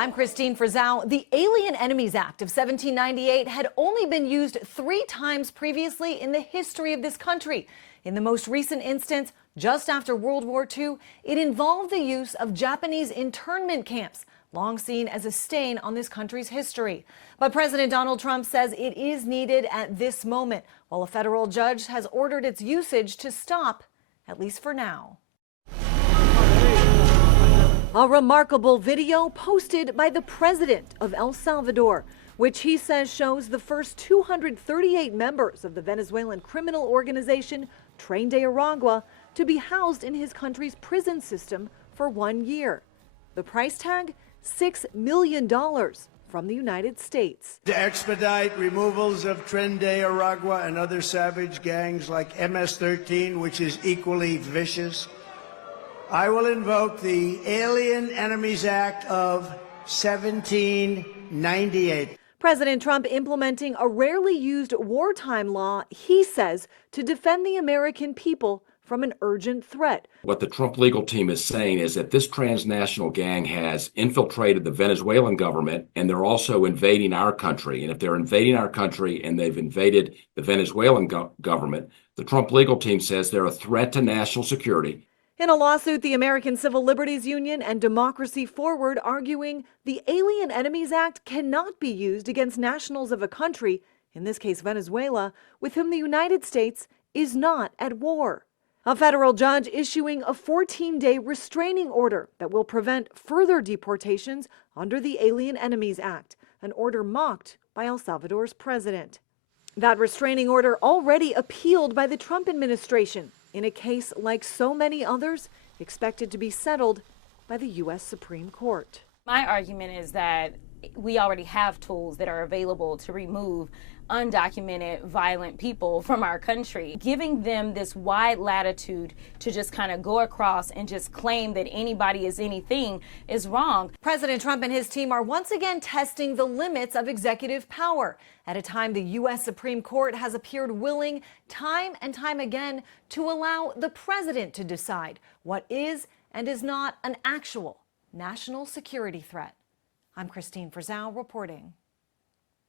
I'm Christine Frizzell. The Alien Enemies Act of 1798 had only been used 3 times previously in the history of this country. In the most recent instance, just after World War II, it involved the use of Japanese internment camps, long seen as a stain on this country's history. But President Donald Trump says it is needed at this moment, while a federal judge has ordered its usage to stop, at least for now. A remarkable video posted by the president of El Salvador, which he says shows the first 238 members of the Venezuelan criminal organization Tren de Aragua to be housed in his country's prison system for 1 year. The price tag, $6 million from the United States. To expedite removals of Tren de Aragua and other savage gangs like MS-13, which is equally vicious, I will invoke the Alien Enemies Act of 1798. President Trump implementing a rarely used wartime law, he says, to defend the American people from an urgent threat. What the Trump legal team is saying is that this transnational gang has infiltrated the Venezuelan government, and they're also invading our country. And if they're invading our country and they've invaded the Venezuelan government, the Trump legal team says they're a threat to national security. In a lawsuit, the American Civil Liberties Union and Democracy Forward arguing the Alien Enemies Act cannot be used against nationals of a country, in this case Venezuela, with whom the United States is not at war. A federal judge issuing a 14-day restraining order that will prevent further deportations under the Alien Enemies Act, an order mocked by El Salvador's president. That restraining order already appealed by the Trump administration in a case like so many others expected to be settled by the U.S. Supreme Court. My argument is that we already have tools that are available to remove undocumented violent people from our country. Giving them this wide latitude to just kind of go across and just claim that anybody is anything is wrong. President Trump and his team are once again testing the limits of executive power at a time the U.S. Supreme Court has appeared willing time and time again to allow the president to decide what is and is not an actual national security threat. I'm Christine Frizzell reporting.